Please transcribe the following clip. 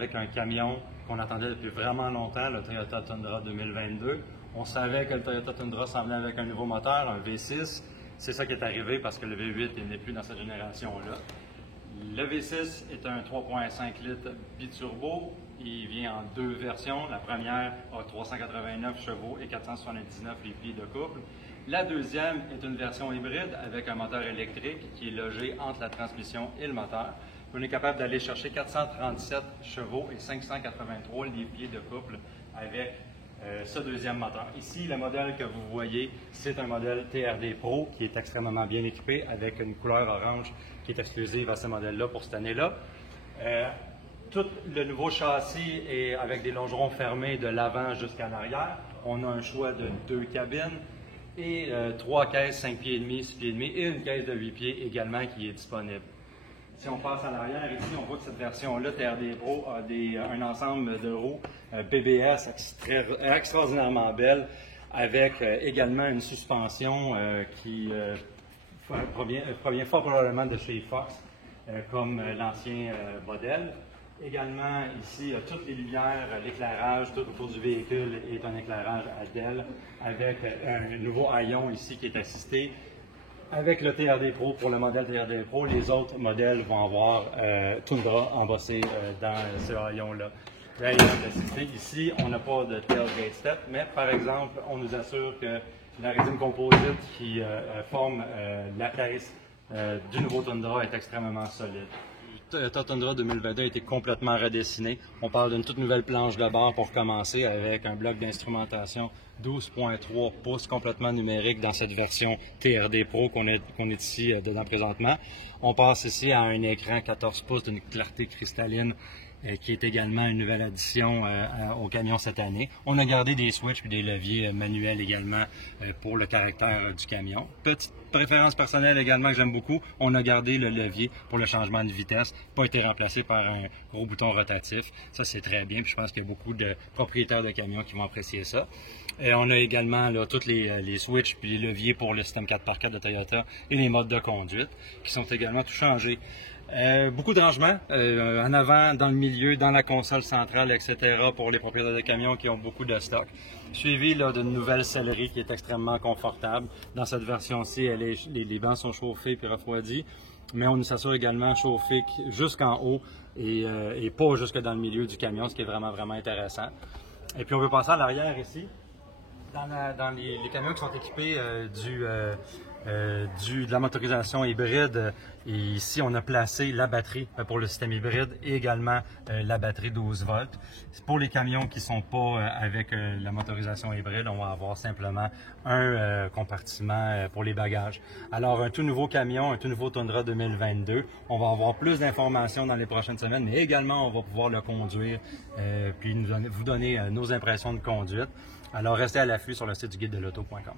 avec un camion qu'on attendait depuis vraiment longtemps, le Toyota Tundra 2022. On savait que le Toyota Tundra s'en venait avec un nouveau moteur, un V6. C'est ça qui est arrivé parce que le V8 n'est plus dans cette génération-là. Le V6 est un 3,5 litres biturbo. Il vient en deux versions. La première a 389 chevaux et 479 livres-pieds de couple. La deuxième est une version hybride avec un moteur électrique qui est logé entre la transmission et le moteur. On est capable d'aller chercher 437 chevaux et 583 livres-pieds de couple avec ce deuxième moteur. Ici, le modèle que vous voyez, c'est un modèle TRD Pro qui est extrêmement bien équipé avec une couleur orange qui est exclusive à ce modèle-là pour cette année-là. Tout le nouveau châssis est avec des longerons fermés de l'avant jusqu'à l'arrière. On a un choix de 2 cabines et 3 caisses 5 pieds et demi, 6 pieds et demi et une caisse de 8 pieds également qui est disponible. Si on passe à l'arrière, ici, on voit que cette version-là, TRD Pro, a un ensemble de roues BBS extraordinairement belle, avec également une suspension qui provient fort probablement de chez Fox, comme l'ancien modèle. Également, ici, toutes les lumières, l'éclairage, tout autour du véhicule est un éclairage ADEL, avec un nouveau haillon ici qui est assisté. Avec le TRD Pro, pour le modèle TRD Pro, les autres modèles vont avoir Tundra embossé dans ce haillon-là. Ici, on n'a pas de tailgate step, mais par exemple, on nous assure que la résine composite qui forme la caisse du nouveau Tundra est extrêmement solide. Le Tundra 2022 a été complètement redessiné. On parle d'une toute nouvelle planche de bord pour commencer avec un bloc d'instrumentation 12.3 pouces complètement numérique dans cette version TRD Pro qu'on est ici dedans présentement. On passe ici à un écran 14 pouces d'une clarté cristalline qui est également une nouvelle addition au camion cette année. On a gardé des switches et des leviers manuels également pour le caractère du camion. Petite préférence personnelle également que j'aime beaucoup, on a gardé le levier pour le changement de vitesse, pas été remplacé par un gros bouton rotatif. Ça, c'est très bien, puis je pense qu'il y a beaucoup de propriétaires de camions qui vont apprécier ça. Et on a également là, tous les switches et les leviers pour le système 4x4 de Toyota et les modes de conduite qui sont également tout changés. Beaucoup de rangements en avant, dans le milieu, dans la console centrale, etc. pour les propriétaires de camions qui ont beaucoup de stock. Suivi d'une nouvelle sellerie qui est extrêmement confortable. Dans cette version-ci, les bancs sont chauffés puis refroidis, mais on s'assure également chauffer jusqu'en haut et pas jusque dans le milieu du camion, ce qui est vraiment, vraiment intéressant. Et puis on peut passer à l'arrière ici. Dans les camions qui sont équipés de la motorisation hybride, et ici on a placé la batterie pour le système hybride et également la batterie 12 volts. Pour les camions qui ne sont pas avec la motorisation hybride, on va avoir simplement un compartiment pour les bagages. Alors un tout nouveau camion, un tout nouveau Tundra 2022, on va avoir plus d'informations dans les prochaines semaines, mais également on va pouvoir le conduire puis vous donner nos impressions de conduite. Alors restez à l'affût sur le site du guide de l'auto.com.